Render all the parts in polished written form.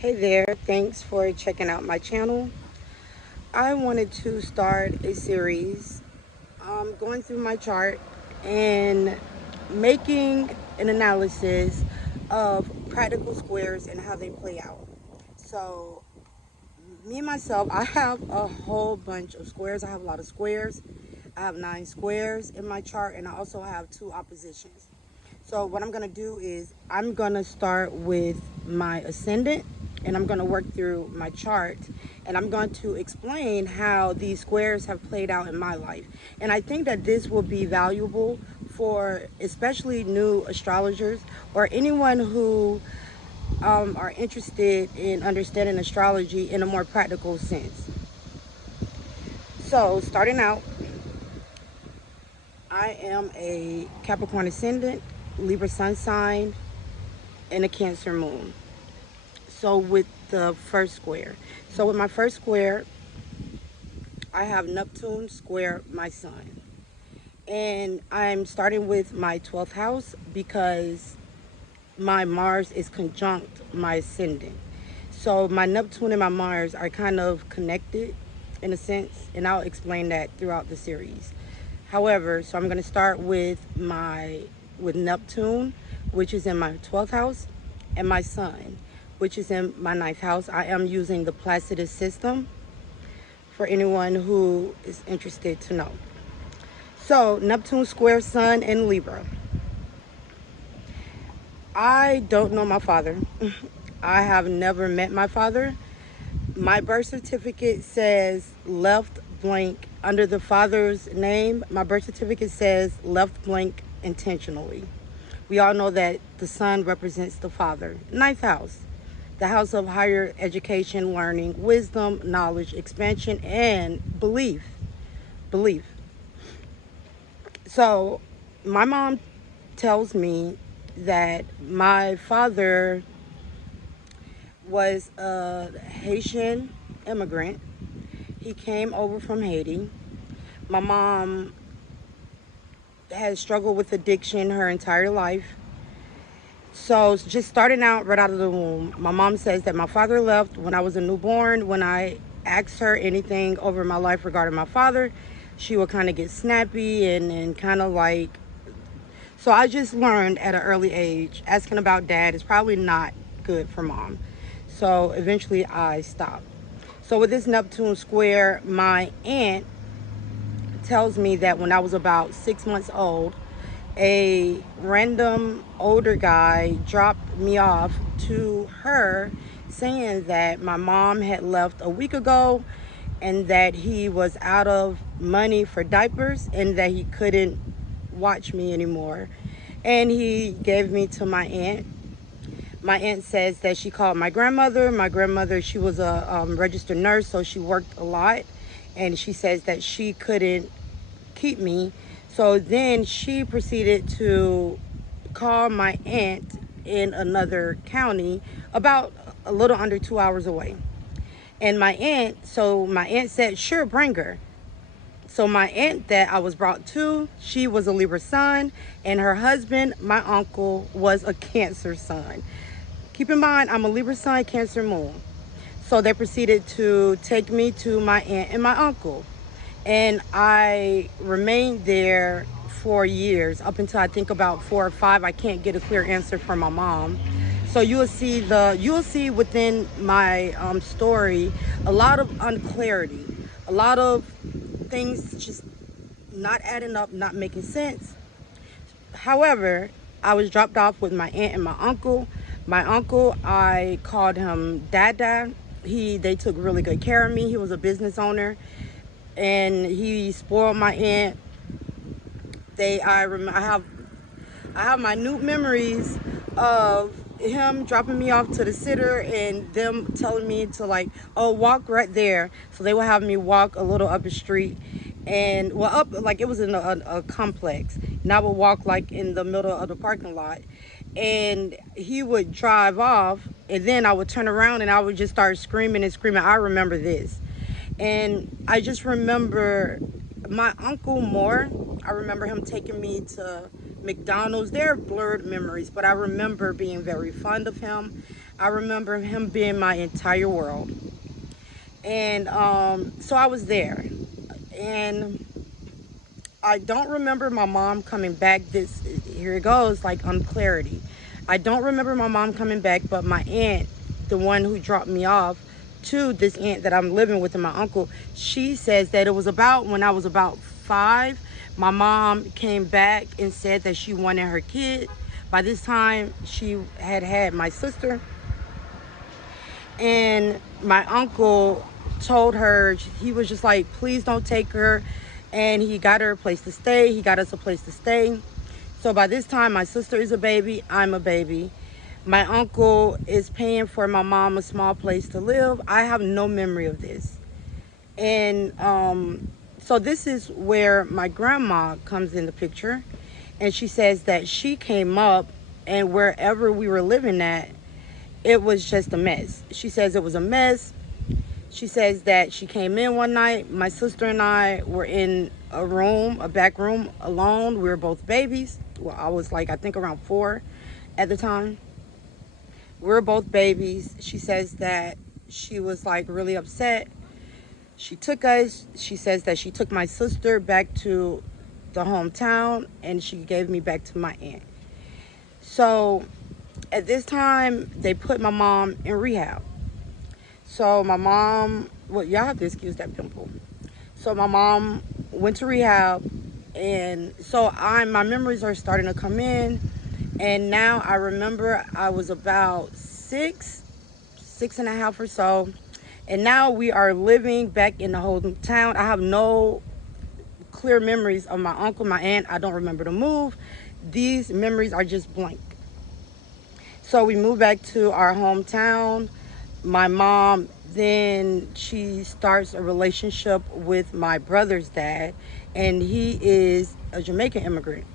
Hey there, thanks for checking out my channel. I wanted to start a series going through my chart and making an analysis of practical squares and how they play out. So, me myself, I have a whole bunch of squares. I have a lot of squares. I have 9 squares in my chart, and I also have 2 oppositions. So what I'm going to do is I'm going to start with my ascendant, and I'm going to work through my chart, and I'm going to explain how these squares have played out in my life. And I think that this will be valuable for especially new astrologers or anyone who are interested in understanding astrology in a more practical sense. So starting out, I am a Capricorn ascendant, Libra sun sign, and a Cancer moon. So with the first square. So with my first square, I have Neptune square my sun. And I'm starting with my 12th house because my Mars is conjunct my ascendant. So my Neptune and my Mars are kind of connected in a sense, and I'll explain that throughout the series. However, so I'm going to start with Neptune, which is in my 12th house, and my Sun, which is in my 9th house. I am using the Placidus system for anyone who is interested to know. So Neptune square Sun in Libra. I don't know my father. I have never met my father. My birth certificate says left blank under the father's name. My birth certificate says left blank intentionally. We all know that the sun represents the father. 9th house, the house of higher education, learning, wisdom, knowledge, expansion, and belief. Belief. So my mom tells me that my father was a Haitian immigrant. He came over from Haiti. My mom has struggled with addiction her entire life. So just starting out right out of the womb, my mom says that my father left when I was a newborn. When I asked her anything over my life regarding my father, she would kind of get snappy and kind of like, so I just learned at an early age, asking about dad is probably not good for mom. So eventually I stopped. So with this Neptune square, my aunt tells me that when I was about 6 months old, a random older guy dropped me off to her saying that my mom had left a week ago and that he was out of money for diapers and that he couldn't watch me anymore. And he gave me to my aunt. My aunt says that she called my grandmother. My grandmother, she was a registered nurse, so she worked a lot. And she says that she couldn't keep me. So then she proceeded to call my aunt in another county about a little under 2 hours away. And my aunt said, sure, bring her. So my aunt that I was brought to, she was a Libra sun, and her husband, my uncle, was a Cancer sun. Keep in mind, I'm a Libra sun, Cancer moon. So they proceeded to take me to my aunt and my uncle. And I remained there for years, up until I think about 4 or 5. I can't get a clear answer from my mom. So you'll see within my story a lot of unclarity, a lot of things just not adding up, not making sense. However, I was dropped off with my aunt and my uncle. My uncle, I called him Dada. They took really good care of me. He was a business owner, and he spoiled my aunt. I have minute memories of him dropping me off to the sitter and them telling me to, like, oh, walk right there. So they would have me walk a little up the street, and well, up, like, it was in a complex, and I would walk like in the middle of the parking lot, and he would drive off, and then I would turn around and I would just start screaming and screaming. I remember this. And I just remember my uncle more. I remember him taking me to McDonald's. They're blurred memories, but I remember being very fond of him. I remember him being my entire world. And so I was there. And I don't remember my mom coming back. Here it goes, like on clarity. I don't remember my mom coming back, but my aunt, the one who dropped me off to this aunt that I'm living with and my uncle, she says that it was about when I was about 5. My mom came back and said that she wanted her kid. By this time, she had my sister. And my uncle told her, he was just like, please don't take her. And he got her a place to stay. He got us a place to stay. So by this time, my sister is a baby. I'm a baby. My uncle is paying for my mom a small place to live. I have no memory of this. And so this is where my grandma comes in the picture. And she says that she came up, and wherever we were living at, it was just a mess. She says it was a mess. She says that she came in one night. My sister and I were in a room, a back room, alone. We were both babies. Well, I was like, I think around 4 at the time. We were both babies. She says that she was like really upset. She took us. She says that she took my sister back to the hometown, and she gave me back to my aunt. So at this time, they put my mom in rehab. So my mom, well, y'all have to excuse that pimple. So my mom went to rehab, and so my memories are starting to come in. And now I remember I was about 6.5 or so. And now we are living back in the hometown. I have no clear memories of my uncle, my aunt. I don't remember the move. These memories are just blank. So we moved back to our hometown. My mom, then she starts a relationship with my brother's dad, and he is a Jamaican immigrant.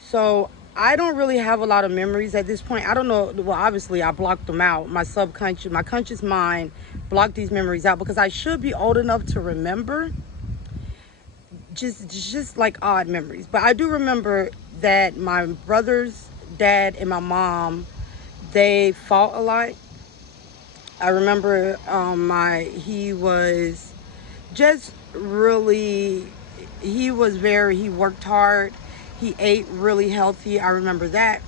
So I don't really have a lot of memories at this point. I don't know. Well, obviously I blocked them out. My subconscious, my conscious mind blocked these memories out because I should be old enough to remember just like odd memories. But I do remember that my brother's dad and my mom, they fought a lot. I remember he was just really, he worked hard. He ate really healthy. I remember that.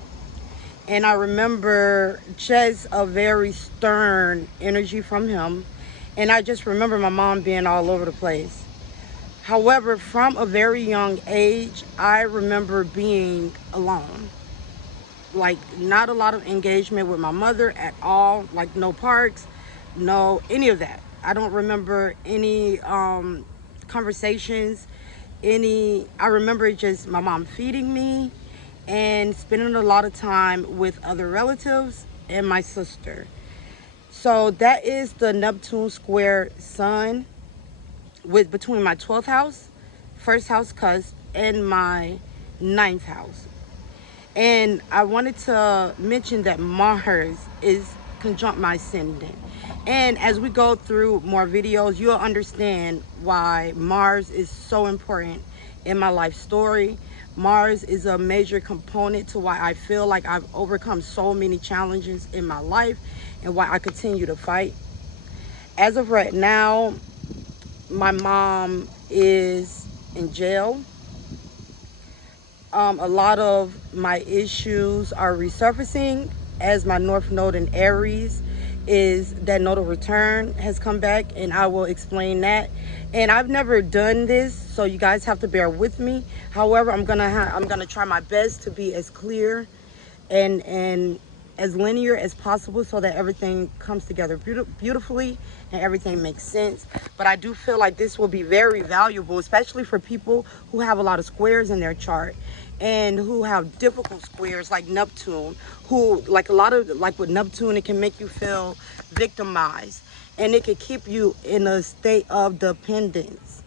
And I remember just a very stern energy from him. And I just remember my mom being all over the place. However, from a very young age, I remember being alone. Like, not a lot of engagement with my mother at all. Like, no parks, no any of that. I don't remember any conversations, I remember just my mom feeding me and spending a lot of time with other relatives and my sister. So that is the Neptune square sun between my 12th house, first house cusp, and my 9th house. And I wanted to mention that Mars is conjunct my ascendant. And as we go through more videos, you'll understand why Mars is so important in my life story. Mars is a major component to why I feel like I've overcome so many challenges in my life and why I continue to fight. As of right now, my mom is in jail. A lot of my issues are resurfacing as my North Node in Aries is that nodal return has come back, and I will explain that. And I've never done this, so you guys have to bear with me. However, I'm gonna try my best to be as clear and as linear as possible so that everything comes together beautifully and everything makes sense. But I do feel like this will be very valuable, especially for people who have a lot of squares in their chart and who have difficult squares like Neptune, who like with Neptune, it can make you feel victimized and it can keep you in a state of dependence.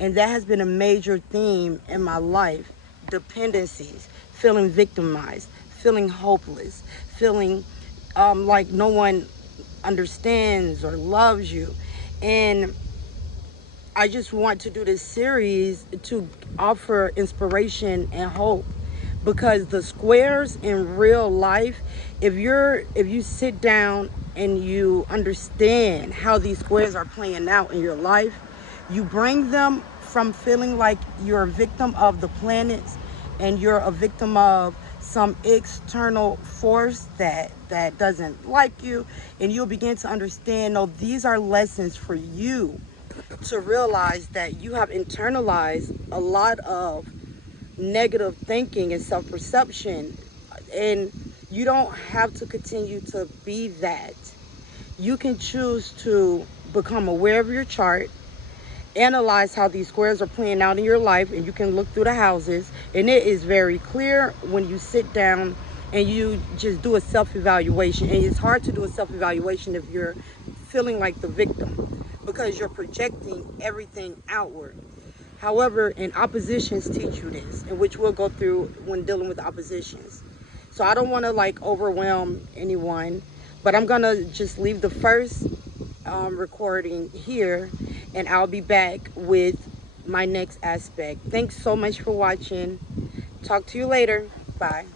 And that has been a major theme in my life: dependencies, feeling victimized, feeling hopeless, feeling like no one understands or loves you. And I just want to do this series to offer inspiration and hope because the squares in real life, if you sit down and you understand how these squares are playing out in your life, you bring them from feeling like you're a victim of the planets and you're a victim of some external force that doesn't like you, and you'll begin to understand, no, these are lessons for you to realize that you have internalized a lot of negative thinking and self-perception, and you don't have to continue to be that. You can choose to become aware of your chart, analyze how these squares are playing out in your life, and you can look through the houses, and it is very clear when you sit down and you just do a self-evaluation. And it's hard to do a self-evaluation if you're feeling like the victim, because you're projecting everything outward. However, and oppositions teach you this, and which we'll go through when dealing with oppositions. So I don't want to like overwhelm anyone, but I'm gonna just leave the first recording here, and I'll be back with my next aspect. Thanks so much for watching. Talk to you later. Bye.